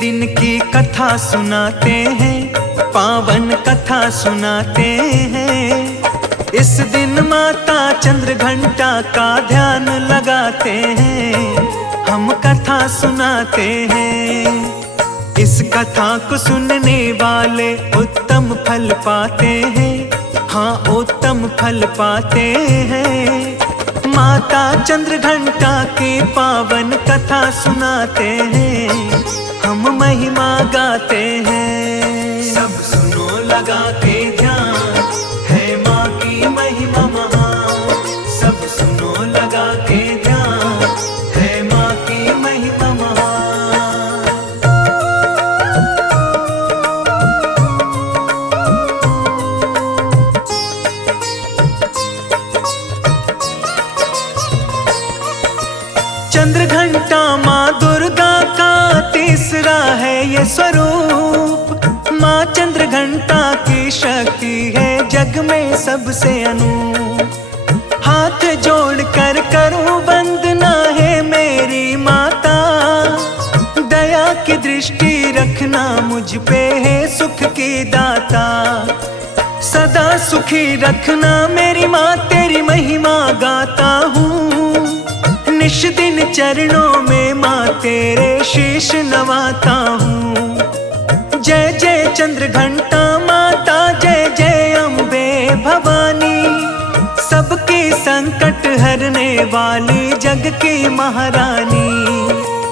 दिन की कथा सुनाते हैं, पावन कथा सुनाते हैं। इस दिन माता चंद्रघंटा का ध्यान लगाते हैं, हम कथा सुनाते हैं। इस कथा को सुनने वाले उत्तम फल पाते हैं, हाँ उत्तम फल पाते हैं। माता चंद्रघंटा की पावन कथा सुनाते हैं, हम महिमा गाते हैं। सब सुनो लगा के ध्यान, है माँ की महिमा महान। सब सुनो लगा के ध्यान, है माँ की महिमा महान। चंद्रघंटा माँ दुर्गा का तीसरा है ये स्वरूप। माँ चंद्रघंटा की शक्ति है जग में सबसे अनूप। हाथ जोड़ कर करूं वंदना है मेरी माता, दया की दृष्टि रखना मुझ पे है सुख की दाता। सदा सुखी रखना मेरी माँ, तेरी महिमा गाता हूँ। निश दिन चरणों में माँ तेरे शीश नवाता हूँ। जय जय चंद्रघंटा माता, जय जय अम्बे भवानी। सबकी संकट हरने वाली जग की महारानी।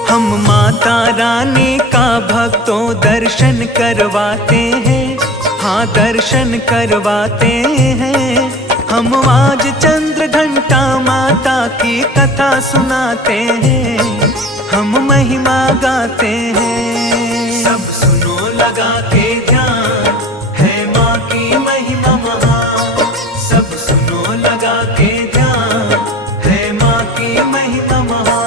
हम माता रानी का भक्तों दर्शन करवाते हैं, हाँ दर्शन करवाते हैं। हम आज चंद्रघंटा माता की कथा सुनाते हैं, हम महिमा गाते हैं। सब सुनो लगा के ध्यान, है माँ की महिमा महान। सब सुनो लगा के ध्यान, है माँ की महिमा महान।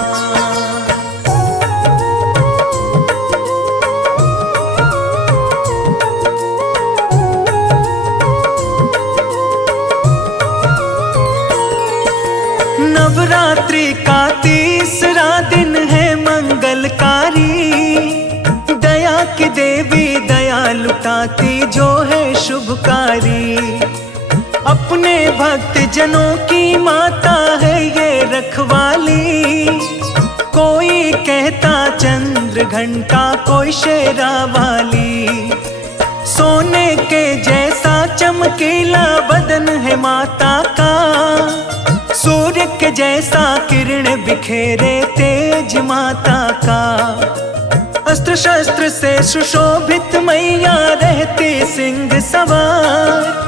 नवरात्रि का तीसरा दिन है मंगलकारी। दया की देवी दया लुटाती जो है शुभकारी। अपने भक्त जनों की माता है ये रखवाली। कोई कहता चंद्रघंटा, कोई शेरा वाली। सोने के जैसा चमकीला बदन है माता का। सूर्य के जैसा किरण बिखेरे तेज माता का। अस्त्र शस्त्र से सुशोभित मैया रहती सिंह सवार।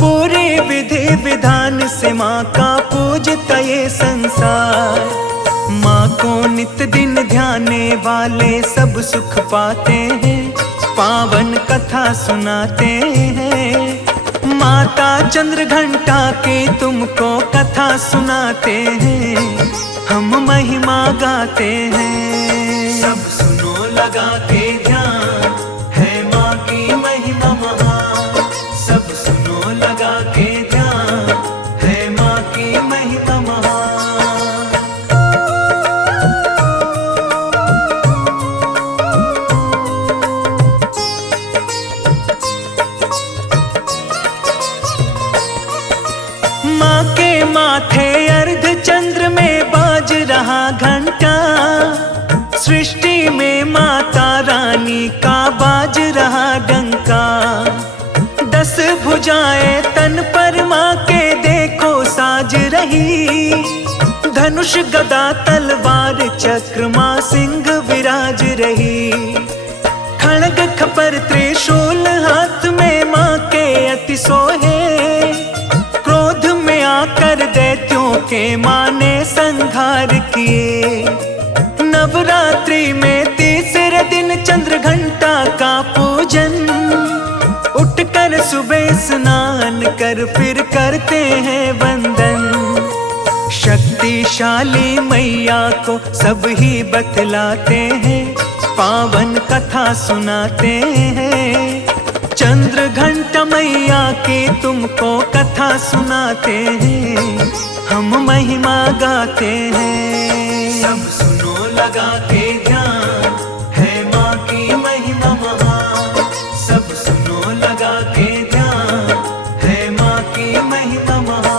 पूरी विधि विधान से माँ का पूजता ये संसार। माँ को नित दिन ध्याने वाले सब सुख पाते हैं, पावन कथा सुनाते हैं। माता चंद्रघंटा की तुमको कथा सुनाते हैं, हम महिमा गाते हैं। सब सुनो लगा के ध्यान, है माँ की महिमा महान। सब सुनो लगा के ध्यान, है माँ की महिमा महान। माँ के माथे अर्ध चंद्र में बाज रहा घंटा। सृष्टि में माता रानी का बाज रहा डंका। 10 भुजाएं तन पर माँ के देखो साज रही। धनुष गदा तलवार चक्र माँ सिंह विराज रही। खड्ग खपर त्रिशूल हाथ में माँ के अति सोहे। आकर दैत्यों के माँ ने संहार किए। नवरात्रि में तीसरे दिन चंद्रघंटा का पूजन। उठकर सुबह स्नान कर फिर करते हैं वंदन। शक्तिशाली मैया को सब ही बतलाते हैं, पावन कथा सुनाते हैं। चंद्रघंटा मैया की तुमको कथा सुनाते हैं, हम महिमा गाते हैं। सब सुनो लगा के ध्यान, है माँ माँ की महिमा महान, सब सुनो लगा के ध्यान, है माँ की महिमा महान।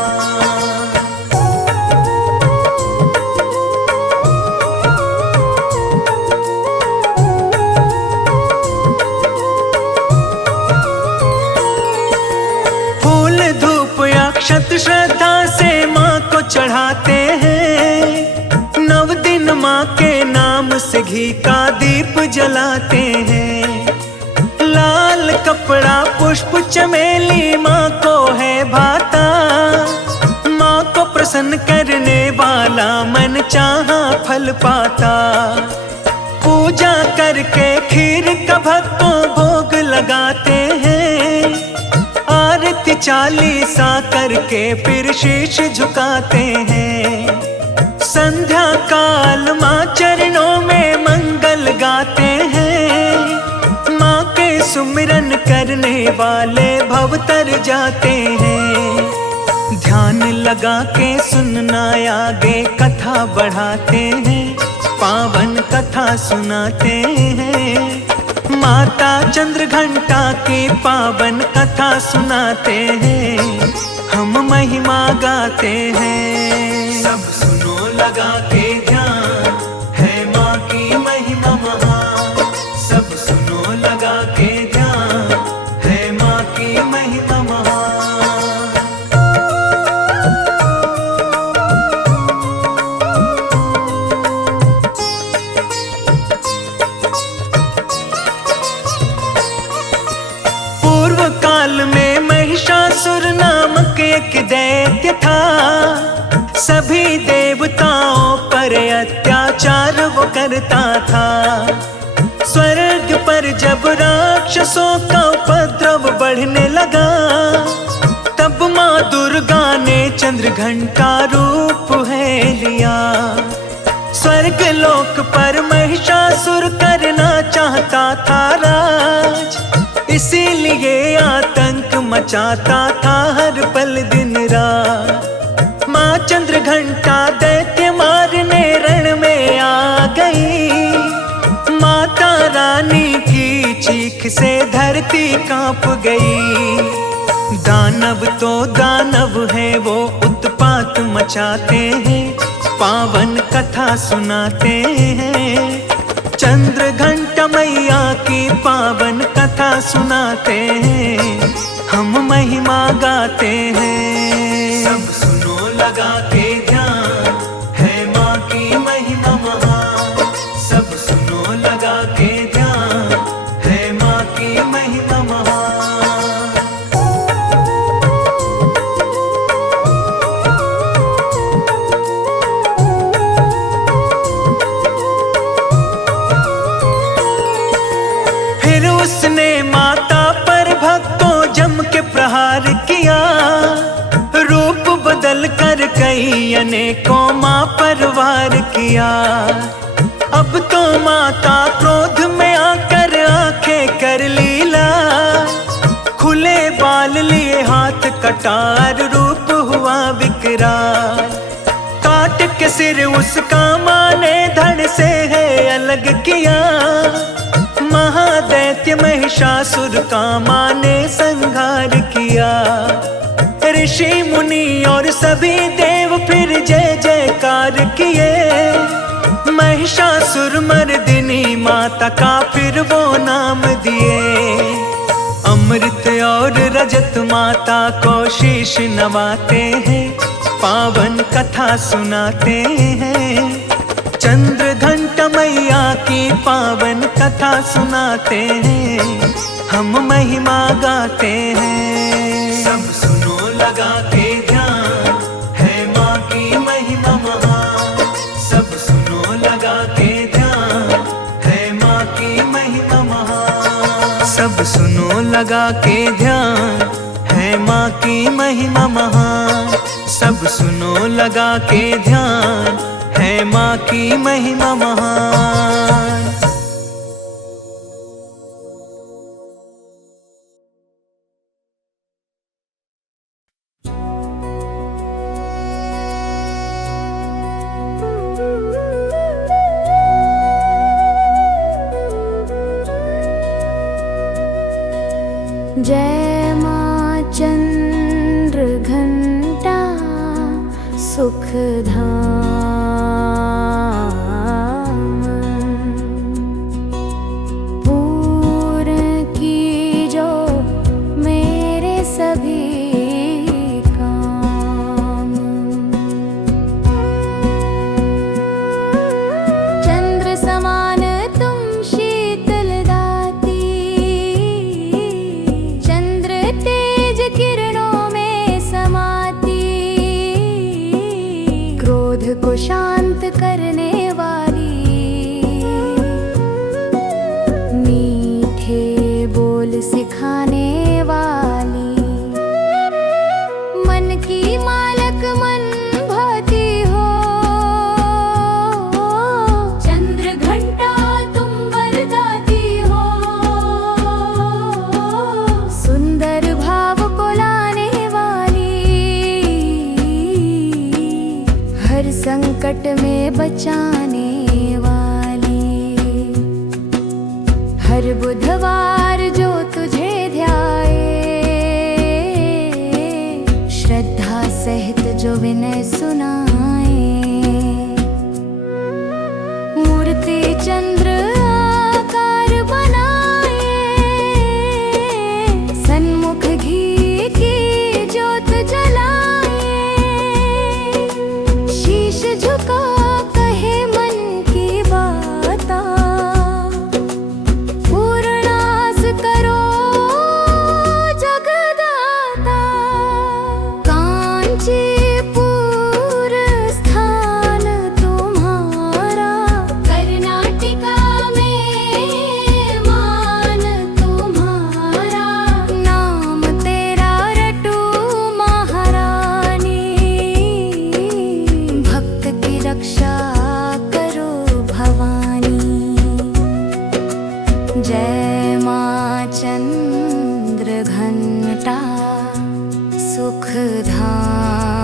फूल धूप अक्षत श्रद्धा से माँ को चढ़ाते हैं, नव दिन माँ के नाम से घी का दीप जलाते हैं। लाल कपड़ा पुष्प चमेली माँ को है भाता, माँ को प्रसन्न करने वाला मन चाहा फल पाता। पूजा करके खीर का भक्तों भोग लगाते हैं, आरती चालीसा करके फिर शीश झुकाते हैं। संध्या काल माँ चरणों में मंगल गाते हैं, माँ के सुमिरन करने वाले भव तर जाते हैं। ध्यान लगा के सुनना आगे कथा बढ़ाते हैं, पावन कथा सुनाते हैं। माता चंद्र घंटा की पावन कथा सुनाते हैं, हम महिमा गाते हैं। सब सुनो लगा के ध्यान, है माँ की महिमा महान, सब सुनो लगा के ध्यान, है माँ की महिमा महान। पूर्व काल में महिषासुर नामक एक दैत्य था, सभी देवताओं पर अत्याचार वो करता था। स्वर्ग पर जब राक्षसों का उपद्रव बढ़ने लगा, तब माँ दुर्गा ने चंद्र घंटा रूप है लिया। स्वर्ग लोक पर महिषासुर करना चाहता था राज, इसीलिए आतंक मचाता था हर पल दिन रात। माँ चंद्र घंटा दैत्य मारने रण में आ गई, माता रानी की चीख से धरती कांप गई। दानव तो दानव है वो उत्पात मचाते हैं, पावन कथा सुनाते हैं। चंद्र घंटा मैया की पावन कथा सुनाते हैं, हम महिमा गाते हैं। सब सुनो लगा के ध्यान, है माँ की महिमा महान, सब सुनो लगा के ध्यान, है माँ की महिमा महान। उसने माता पर भक्तों जम के प्रहार किया, रूप बदल कर कई अनेकों माँ पर वार किया। अब तो माता क्रोध में आकर आंखें कर लीला, खुले बाल लिए हाथ कटार रूप हुआ विकराल। काट के सिर उसका माँ ने धड़ से है अलग किया, महादैत्य महिषासुर का माँ ने संहार किया। ऋषि मुनि और सभी देव फिर जय जयकार किए, महिषासुर मर्दिनी माता का फिर वो नाम दिए। अमृत और रजत माता को शीश नवाते हैं, पावन कथा सुनाते हैं। चंद्र घंटा मैया की पावन कथा सुनाते हैं, हम महिमा गाते हैं। सब सुनो लगा के ध्यान, है माँ की महिमा महान, सब सुनो लगा के ध्यान, है माँ की महिमा महान। सब सुनो लगा के ध्यान, है माँ की महिमा महान, सब सुनो लगा के ध्यान, है माँ की महिमा महान। जय माँ चंद्र घंटा सुखधाम, पूर्ण कीजो मेरे सभी काम। चंद्र समान तुम शीतल दाती, चंद्र तेज किरणों में समाती, क्रोध को शांत करने वाली, मीठे बोल सिखाने वाली, मन की मालक मन भाती हो। चंद्र घंटा तुम वरदाती हो, सुंदर भाव को लाने वाली, हर संकट में बचाने वाली। हर बुधवार जो तुझे ध्याए, श्रद्धा सहित जो विनय सुनाए, मूर्ति चंद्र आकार बनाए, सन्मुख घी की ज्योत जलाए, शीश झुका कहे मन की बाता, पूर्णास करो जगदाता। कांचीपुर स्थान तुम्हारा, कर्नाटका में मान तुम्हारा, नाम तेरा रटू महारानी, भक्त की रक्षा करो भवानी। जय माँ चंद्र घंटा सुखधाम।